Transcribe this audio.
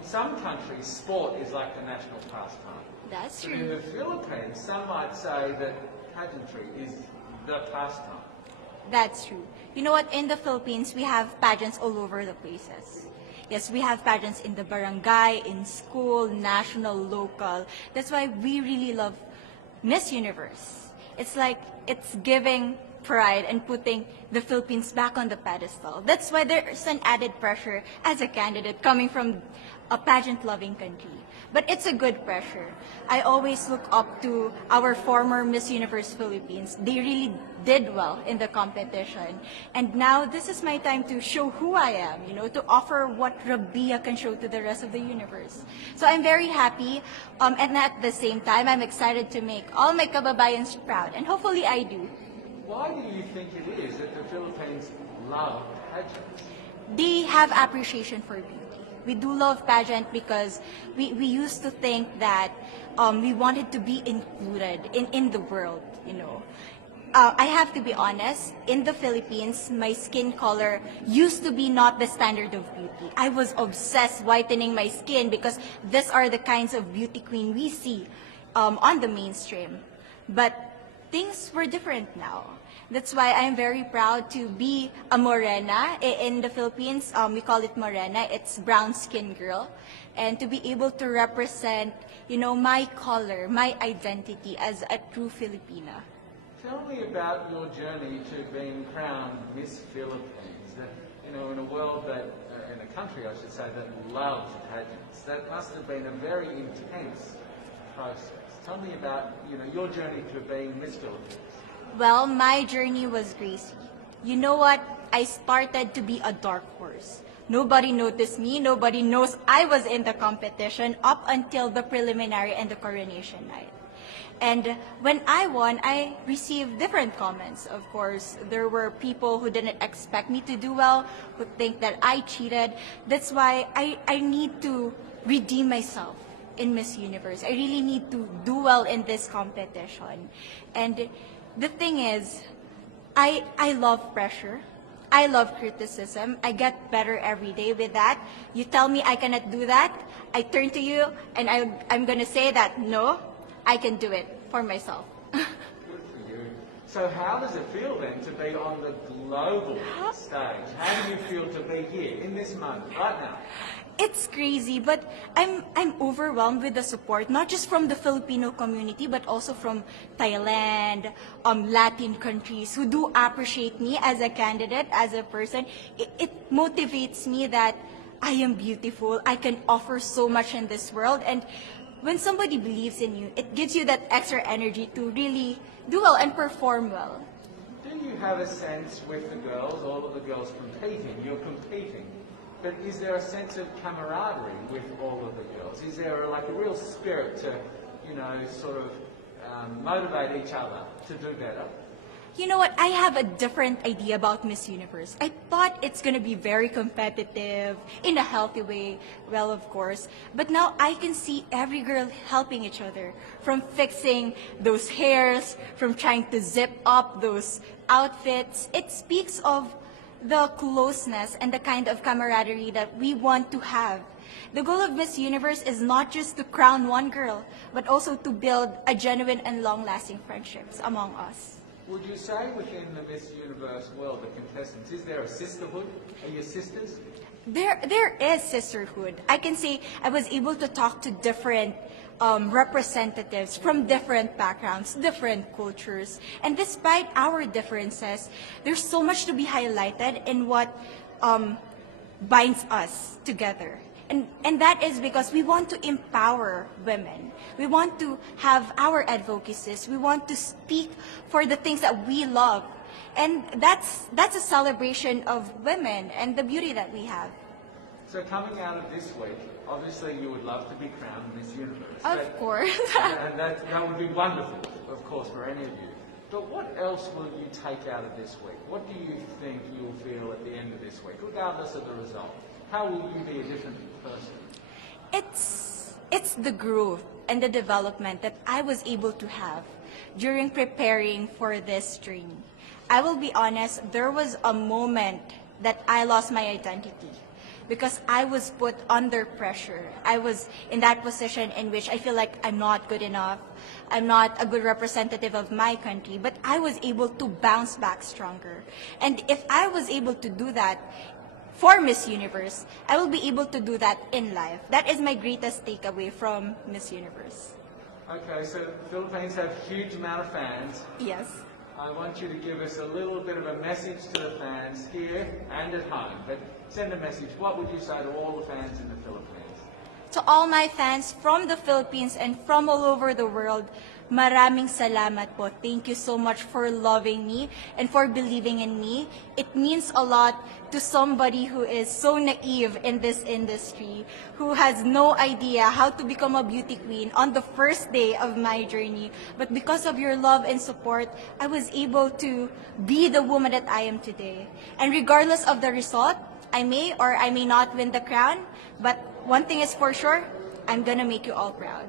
in some countries, sport is like the national pastime. That's But in true. the Philippines, some might say that pageantry is the pastime. That's true. You know what? In the Philippines, we have pageants all over the places. Yes, we have pageants in the barangay, in school, national, local. That's why we really love Miss Universe. It's like it's giving pride and putting the Philippines back on the pedestal. That's why there's an added pressure as a candidate coming from a pageant-loving country. But it's a good pressure. I always look up to our former Miss Universe Philippines. They really did well in the competition. And now this is my time to show who I am, to offer what Rabiya can show to the rest of the universe. So I'm very happy, and at the same time, I'm excited to make all my kababayans proud, and hopefully I do. Why do you think it is that the Philippines love pageants? They have appreciation for beauty. We do love pageant because we used to think that we wanted to be included in the world. I have to be honest, in the Philippines, my skin color used to be not the standard of beauty. I was obsessed whitening my skin because these are the kinds of beauty queen we see on the mainstream. But things were different now. That's why I'm very proud to be a morena. In the Philippines, we call it morena. It's brown skin girl. And to be able to represent, my color, my identity as a true Filipina. Tell me about your journey to being crowned Miss Philippines. That, in a world that, in a country, I should say, that loves pageants. That must have been a very intense process. Tell me about, your journey to being Miss Philippines. Well, my journey was crazy. You know what? I started to be a dark horse. Nobody noticed me. Nobody knows I was in the competition up until the preliminary and the coronation night. And when I won, I received different comments. Of course, there were people who didn't expect me to do well, who think that I cheated. That's why I need to redeem myself in Miss Universe. I really need to do well in this competition. And the thing is, I love pressure. I love criticism. I get better every day with that. You tell me I cannot do that, I turn to you and I'm going to say that, no, I can do it for myself. Good for you. So how does it feel then to be on the global stage? How do you feel to be here in this moment, right now? It's crazy, but I'm overwhelmed with the support, not just from the Filipino community, but also from Thailand, Latin countries who do appreciate me as a candidate, as a person. It motivates me that I am beautiful, I can offer so much in this world, and when somebody believes in you, it gives you that extra energy to really do well and perform well. Do you have a sense with the girls, all of the girls competing, you're competing, but is there a sense of camaraderie with all of the girls? Is there a real spirit to, sort of motivate each other to do better? You know what? I have a different idea about Miss Universe. I thought it's going to be very competitive, in a healthy way, well, of course. But now I can see every girl helping each other, from fixing those hairs, from trying to zip up those outfits. It speaks of the closeness and the kind of camaraderie that we want to have. The goal of Miss Universe is not just to crown one girl, but also to build a genuine and long-lasting friendships among us. Would you say within the Miss Universe world, the contestants, is there a sisterhood? Are you sisters? There is sisterhood. I can say I was able to talk to different representatives from different backgrounds, different cultures. And despite our differences, there's so much to be highlighted in what binds us together. And that is because we want to empower women. We want to have our advocacies. We want to speak for the things that we love. And that's a celebration of women and the beauty that we have. So coming out of this week, obviously you would love to be crowned Miss Universe. Of course. And that would be wonderful, of course, for any of you. But what else will you take out of this week? What do you think you'll feel at the end of this week, regardless of the result? How will you be a different person? It's the growth and the development that I was able to have during preparing for this journey. I will be honest, there was a moment that I lost my identity. because I was put under pressure. I was in that position in which I feel like I'm not good enough. I'm not a good representative of my country, but I was able to bounce back stronger. And if I was able to do that for Miss Universe, I will be able to do that in life. That is my greatest takeaway from Miss Universe. Okay, so the Philippines have a huge amount of fans. Yes. I want you to give us a little bit of a message to the fans here and at home. But send a message. What would you say to all the fans in the Philippines? To all my fans from the Philippines and from all over the world, maraming salamat po. Thank you so much for loving me and for believing in me. It means a lot to somebody who is so naive in this industry, who has no idea how to become a beauty queen on the first day of my journey. But because of your love and support, I was able to be the woman that I am today. And regardless of the result, I may or I may not win the crown, but one thing is for sure, I'm gonna make you all proud.